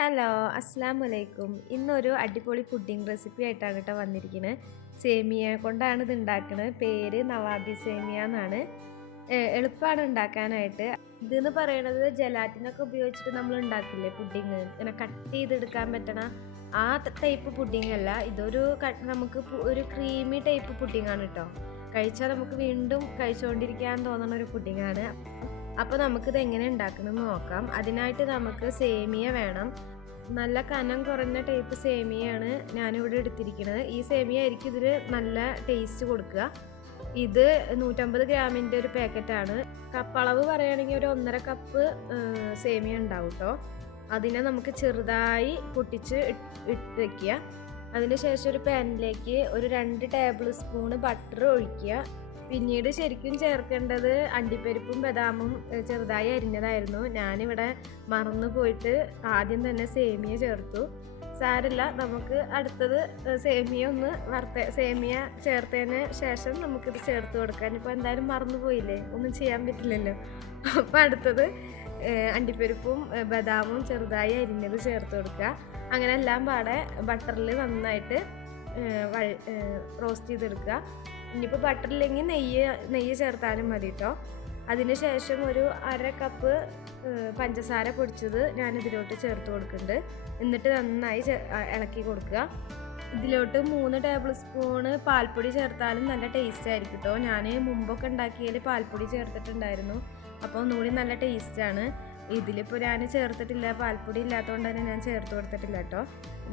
Hello, അസ്സലാമു അലൈക്കും. ഇന്നൊരു അടിപൊളി പുഡിംഗ് റെസിപ്പി ആയിട്ടാണ് കേട്ടോ വന്നിരിക്കുന്നത്. സേമിയ കൊണ്ടാണ് ഇത് ഉണ്ടാക്കുന്നത്. പേര് നവാബി സേമിയ എന്നാണ്. എളുപ്പമാണ് ഉണ്ടാക്കാനായിട്ട്. ഇതെന്ന് പറയുന്നത് ജലാറ്റിനൊക്കെ ഉപയോഗിച്ചിട്ട് നമ്മൾ ഉണ്ടാക്കില്ലേ പുഡിങ്, ഇങ്ങനെ കട്ട് ചെയ്തെടുക്കാൻ പറ്റണ ആ ടൈപ്പ് പുഡിംഗ് അല്ല. ഇതൊരു നമുക്ക് ഒരു ക്രീമി ടൈപ്പ് പുഡിംഗ് ആണ് കേട്ടോ. കഴിച്ചാൽ നമുക്ക് വീണ്ടും കഴിച്ചുകൊണ്ടിരിക്കാൻ തോന്നുന്ന ഒരു പുഡിംഗ് ആണ്. അപ്പോൾ നമുക്കിത് എങ്ങനെ ഉണ്ടാക്കണമെന്ന് നോക്കാം. അതിനായിട്ട് നമുക്ക് സേമിയ വേണം. നല്ല കനം കുറഞ്ഞ ടൈപ്പ് സേമിയയാണ് ഞാനിവിടെ എടുത്തിരിക്കുന്നത്. ഈ സേമിയ ആയിരിക്കും ഇതിൽ നല്ല ടേസ്റ്റ് കൊടുക്കുക. ഇത് 150 ഗ്രാമിൻ്റെ ഒരു പാക്കറ്റാണ്. കപ്പളവ് പറയുകയാണെങ്കിൽ ഒരു 1.5 കപ്പ് സേമിയ ഉണ്ടാവും കേട്ടോ. അതിനെ നമുക്ക് ചെറുതായി പൊട്ടിച്ച് ഇട്ട് വയ്ക്കുക. അതിന് ശേഷം ഒരു പാനിലേക്ക് ഒരു 2 ടേബിൾ സ്പൂണ് ബട്ടർ ഒഴിക്കുക. പിന്നീട് ശരിക്കും ചേർക്കേണ്ടത് അണ്ടിപ്പരിപ്പും ബദാമും ചെറുതായി അരിഞ്ഞതായിരുന്നു. ഞാനിവിടെ മറന്നു പോയിട്ട് ആദ്യം തന്നെ സേമിയ ചേർത്തു. സാരമില്ല, നമുക്ക് അടുത്തത് സേമിയ ചേർത്തതിന് ശേഷം നമുക്കിത് ചേർത്ത് കൊടുക്കാൻ. ഇപ്പോൾ എന്തായാലും മറന്നു പോയില്ലേ, ഒന്നും ചെയ്യാൻ പറ്റില്ലല്ലോ. അപ്പോൾ അടുത്തത് അണ്ടിപ്പരിപ്പും ബദാമും ചെറുതായി അരിഞ്ഞത് ചേർത്ത് കൊടുക്കുക. അങ്ങനെ എല്ലാം പാടെ ബട്ടറിൽ നന്നായിട്ട് റോസ്റ്റ് ചെയ്തെടുക്കുക. ഇനിയിപ്പോൾ ബട്ടറില്ലെങ്കിൽ നെയ്യ് ചേർത്താലും മതി കേട്ടോ. അതിന് ശേഷം ഒരു 1/2 കപ്പ് പഞ്ചസാര പൊടിച്ചത് ഞാനിതിലോട്ട് ചേർത്ത് കൊടുക്കുന്നുണ്ട്. എന്നിട്ട് നന്നായി ഇളക്കി കൊടുക്കുക. ഇതിലോട്ട് 3 ടേബിൾ സ്പൂണ് പാൽപ്പൊടി ചേർത്താലും നല്ല ടേസ്റ്റ് ആയിരിക്കും കേട്ടോ. ഞാൻ മുമ്പൊക്കെ ഉണ്ടാക്കിയതിൽ പാൽപ്പൊടി ചേർത്തിട്ടുണ്ടായിരുന്നു. അപ്പോൾ ഒന്നുകൂടി നല്ല ടേസ്റ്റാണ്. ഇതിലിപ്പോൾ ഞാൻ ചേർത്തിട്ടില്ല, പാൽപ്പൊടി ഇല്ലാത്തതുകൊണ്ട് തന്നെ ഞാൻ ചേർത്ത് കൊടുത്തിട്ടില്ല കേട്ടോ.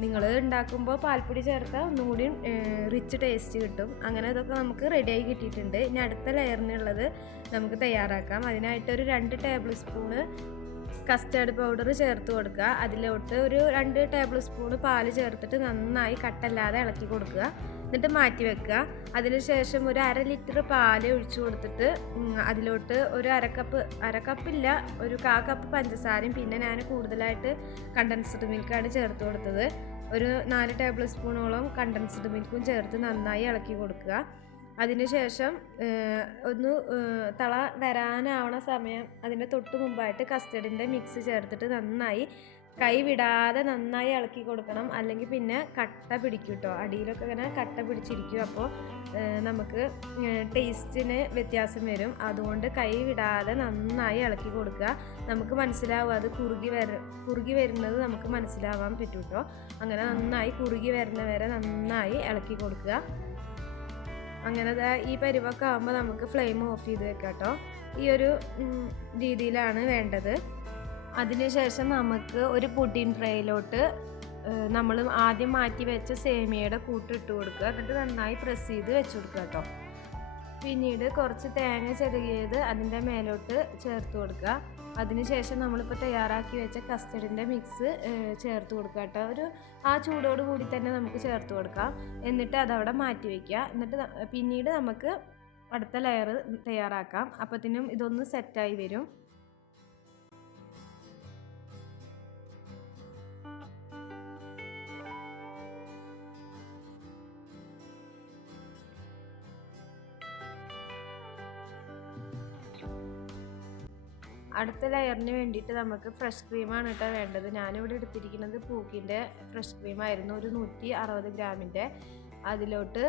നിങ്ങൾ ഉണ്ടാക്കുമ്പോൾ പാൽപ്പൊടി ചേർത്താൽ ഒന്നുകൂടി റിച്ച് ടേസ്റ്റ് കിട്ടും. അങ്ങനെ ഇതൊക്കെ നമുക്ക് റെഡിയായി കിട്ടിയിട്ടുണ്ട്. ഇനി അടുത്ത ലെയറിനുള്ളത് നമുക്ക് തയ്യാറാക്കാം. അതിനായിട്ടൊരു 2 ടേബിൾ സ്പൂണ് കസ്റ്റേർഡ് പൗഡർ ചേർത്ത് കൊടുക്കുക. അതിലോട്ട് ഒരു 2 ടേബിൾ സ്പൂണ് പാല് ചേർത്തിട്ട് നന്നായി കട്ടല്ലാതെ ഇളക്കി കൊടുക്കുക. എന്നിട്ട് മാറ്റി വെക്കുക. അതിനുശേഷം ഒരു 1/2 ലിറ്റർ പാല് ഒഴിച്ചു കൊടുത്തിട്ട് അതിലോട്ട് ഒരു അരക്കപ്പില്ല, ഒരു 1/4 കപ്പ് പഞ്ചസാരയും പിന്നെ ഞാൻ കൂടുതലായിട്ട് കണ്ടൻസ്ഡ് മിൽക്കാണ് ചേർത്ത് കൊടുത്തത്. ഒരു 4 ടേബിൾ സ്പൂണോളം കണ്ടൻസ്ഡ് മിൽക്കും ചേർത്ത് നന്നായി ഇളക്കി കൊടുക്കുക. അതിനുശേഷം ഒന്ന് തള വരാനാവണ സമയം അതിൻ്റെ തൊട്ട് മുമ്പായിട്ട് കസ്റ്റർഡിൻ്റെ മിക്സ് ചേർത്തിട്ട് നന്നായി കൈ വിടാതെ നന്നായി ഇളക്കി കൊടുക്കണം. അല്ലെങ്കിൽ പിന്നെ കട്ട പിടിക്കും കേട്ടോ. അടിയിലൊക്കെ ഇങ്ങനെ കട്ട പിടിച്ചിരിക്കും. അപ്പോൾ നമുക്ക് ടേസ്റ്റിന് വ്യത്യാസം വരും. അതുകൊണ്ട് കൈ വിടാതെ നന്നായി ഇളക്കി കൊടുക്കുക. നമുക്ക് മനസ്സിലാവും, അത് കുറുകി വരുന്നത് നമുക്ക് മനസ്സിലാവാൻ പറ്റും കേട്ടോ. അങ്ങനെ നന്നായി കുറുകി വരുന്ന വരെ നന്നായി ഇളക്കി കൊടുക്കുക. അങ്ങനെ ഈ പരിവൊക്കെ ആകുമ്പോൾ നമുക്ക് ഫ്ലെയിം ഓഫ് ചെയ്ത് വെക്കാം കേട്ടോ. ഈ ഒരു രീതിയിലാണ് വേണ്ടത്. അതിനുശേഷം നമുക്ക് ഒരു പുഡിംഗ് ട്രേയിലോട്ട് നമ്മൾ ആദ്യം മാറ്റി വെച്ച സേമിയയുടെ കൂട്ടിട്ട് കൊടുക്കുക. എന്നിട്ട് നന്നായി പ്രസ് ചെയ്ത് വെച്ച് കൊടുക്കുക കേട്ടോ. പിന്നീട് കുറച്ച് തേങ്ങ ചെറുകിയത് അതിൻ്റെ മേലോട്ട് ചേർത്ത് കൊടുക്കുക. അതിനുശേഷം നമ്മളിപ്പോൾ തയ്യാറാക്കി വെച്ച കസ്റ്റർഡിൻ്റെ മിക്സ് ചേർത്ത് കൊടുക്കുക കേട്ടോ. ആ ചൂടോട് കൂടി തന്നെ നമുക്ക് ചേർത്ത് കൊടുക്കാം. എന്നിട്ട് അതവിടെ മാറ്റി വയ്ക്കുക. എന്നിട്ട് പിന്നീട് നമുക്ക് അടുത്ത ലെയർ തയ്യാറാക്കാം. അപ്പോഴത്തേനും ഇതൊന്ന് സെറ്റായി വരും. അടുത്ത ലെയറിന് വേണ്ടിയിട്ട് നമുക്ക് ഫ്രഷ് ക്രീമാണ് കേട്ടോ വേണ്ടത്. ഞാനിവിടെ എടുത്തിരിക്കുന്നത് പൂക്കിൻ്റെ ഫ്രഷ് ക്രീമായിരുന്നു, ഒരു 160 ഗ്രാമിൻ്റെ. അതിലോട്ട്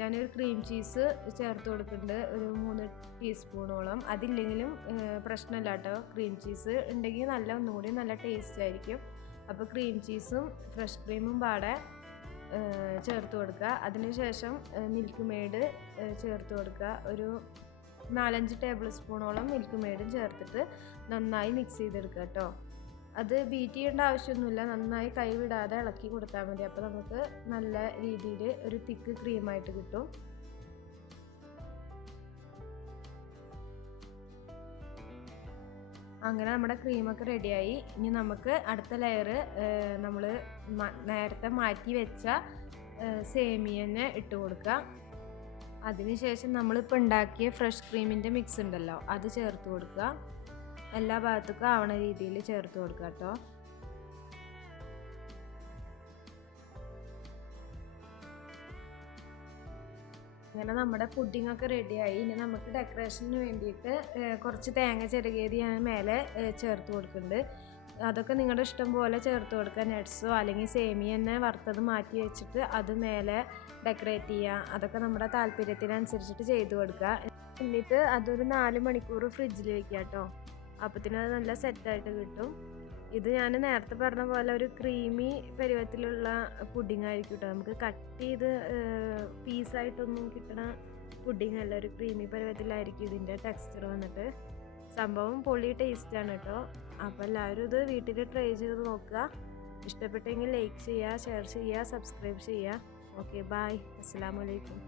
ഞാനൊരു ക്രീം ചീസ് ചേർത്ത് കൊടുക്കുന്നുണ്ട്, ഒരു 3 ടീസ്പൂണോളം. അതില്ലെങ്കിലും പ്രശ്നമില്ല കേട്ടോ. ക്രീം ചീസ് ഉണ്ടെങ്കിൽ ഒന്നുകൂടി നല്ല ടേസ്റ്റ് ആയിരിക്കും. അപ്പോൾ ക്രീം ചീസും ഫ്രഷ് ക്രീമും പാടെ ചേർത്ത് കൊടുക്കുക. അതിനുശേഷം മിൽക്ക് മെയ്ഡ് ചേർത്ത് കൊടുക്കുക. ഒരു 4-5 ടേബിൾ സ്പൂണോളം മിൽക്ക് മെയ്ഡും ചേർത്തിട്ട് നന്നായി മിക്സ് ചെയ്തെടുക്കുക കേട്ടോ. അത് ബീറ്റ് ചെയ്യേണ്ട ആവശ്യമൊന്നുമില്ല, നന്നായി കൈ വിടാതെ ഇളക്കി കൊടുത്താൽ മതി. അപ്പോൾ നമുക്ക് നല്ല രീതിയിൽ ഒരു തിക്ക് ക്രീമായിട്ട് കിട്ടും. അങ്ങനെ നമ്മുടെ ക്രീമൊക്കെ റെഡിയായി. ഇനി നമുക്ക് അടുത്ത ലെയർ നമ്മൾ നേരത്തെ മാറ്റി വെച്ച സേമിയനെ ഇട്ട് കൊടുക്കുക. അതിനുശേഷം നമ്മളിപ്പോൾ ഉണ്ടാക്കിയ ഫ്രഷ് ക്രീമിൻ്റെ മിക്സ് ഉണ്ടല്ലോ, അത് ചേർത്ത് കൊടുക്കുക. എല്ലാ ഭാഗത്തേക്കും ആവണ രീതിയിൽ ചേർത്ത് കൊടുക്കുക കേട്ടോ. അങ്ങനെ നമ്മുടെ പുഡിങ്ങൊക്കെ റെഡിയായി. ഇനി നമുക്ക് ഡെക്കറേഷന് വേണ്ടിയിട്ട് കുറച്ച് തേങ്ങ ചിരകിയത് ഞാൻ മേലെ ചേർത്ത് കൊടുക്കുന്നുണ്ട്. അതൊക്കെ നിങ്ങളുടെ ഇഷ്ടം പോലെ ചേർത്ത് കൊടുക്കുക. നട്ട്സോ അല്ലെങ്കിൽ സേമിയ തന്നെ വറുത്തത് മാറ്റി വെച്ചിട്ട് അത് മേലെ ഡെക്കറേറ്റ് ചെയ്യുക. അതൊക്കെ നമ്മുടെ താല്പര്യത്തിനനുസരിച്ചിട്ട് ചെയ്ത് കൊടുക്കുക. എന്നിട്ട് അതൊരു 4 മണിക്കൂർ ഫ്രിഡ്ജിൽ വെക്കുക കേട്ടോ. അപ്പത്തിന് അത് നല്ല സെറ്റായിട്ട് കിട്ടും. ഇത് ഞാൻ നേരത്തെ പറഞ്ഞ പോലെ ഒരു ക്രീമി പരുവത്തിലുള്ള പുഡിംഗ് ആയിരിക്കും കേട്ടോ. നമുക്ക് കട്ട് ചെയ്ത് പീസായിട്ടൊന്നും കിട്ടണ പുഡിംഗ് അല്ല, ഒരു ക്രീമി പരുവത്തിലായിരിക്കും ഇതിൻ്റെ ടെക്സ്ചർ വന്നിട്ട്. സംഭവം പൊളി ടേസ്റ്റാണ് കേട്ടോ. അപ്പോൾ എല്ലാവരും ഇത് വീട്ടിൽ ട്രൈ ചെയ്ത് നോക്കുക. ഇഷ്ടപ്പെട്ടെങ്കിൽ ലൈക്ക് ചെയ്യുക, ഷെയർ ചെയ്യുക, സബ്സ്ക്രൈബ് ചെയ്യുക. Okay, bye. അസ്സലാമു അലൈക്കും.